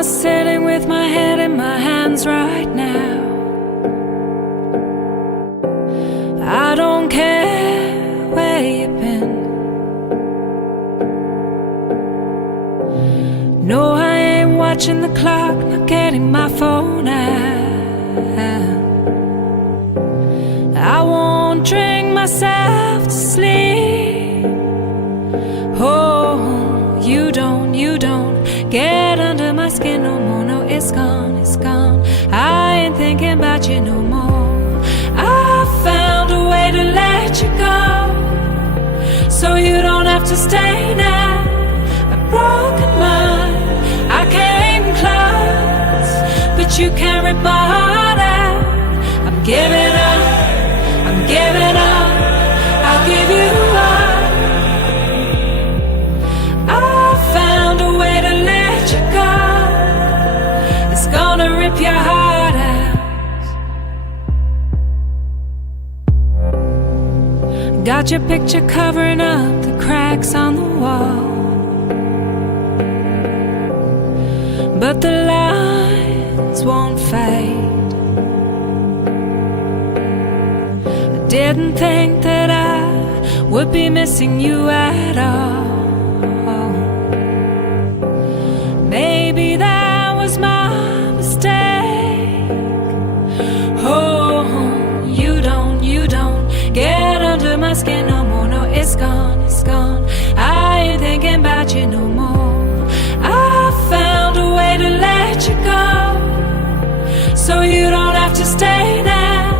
I sitting with my head in my hands right now? I don't care where you've been. No, I ain't watching the clock, not getting my phone out. I won't drink myself to sleep. Oh, you don't get under my skin no more. No, it's gone, it's gone. I ain't thinking about you no more. I found a way to let you go, so you don't have to stay now. A broken mind, I came close, but you can't rip my heart out. I'm giving up, I'm giving up, I'll give you up. I found a way to let you go. It's gonna rip your heart out. Got your picture covering up the cracks on the wall, but the lines won't fade. I didn't think that I would be missing you at all. Maybe that was my mistake. Oh, you don't get under my skin no more. No, it's gone, it's gone. I ain't thinking about you no more. I found a way to let you go, so you don't have to stay now.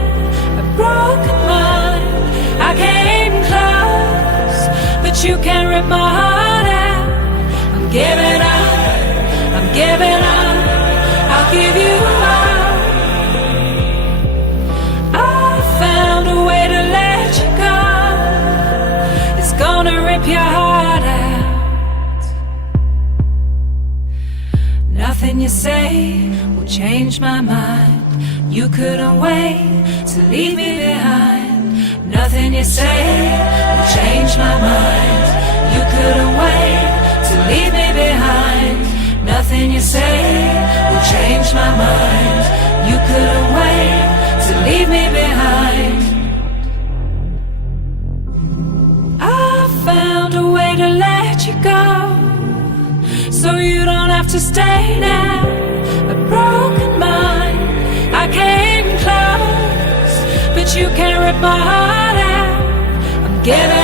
A broken mind, I came close, but you can't rip my heart out. I'm giving up, I'm giving up, I'll give you up. I found a way to let you go. It's gonna rip your heart out. Nothing you say will change my mind. You couldn't wait to leave me behind. Nothing you say will change my mind. You couldn't wait to leave me behind. Nothing you say will change my mind. You couldn't wait to leave me behind. I found a way to let you go, so you don't have to stay now. A broken mind, I came close, but you can't rip my heart out. I'm giving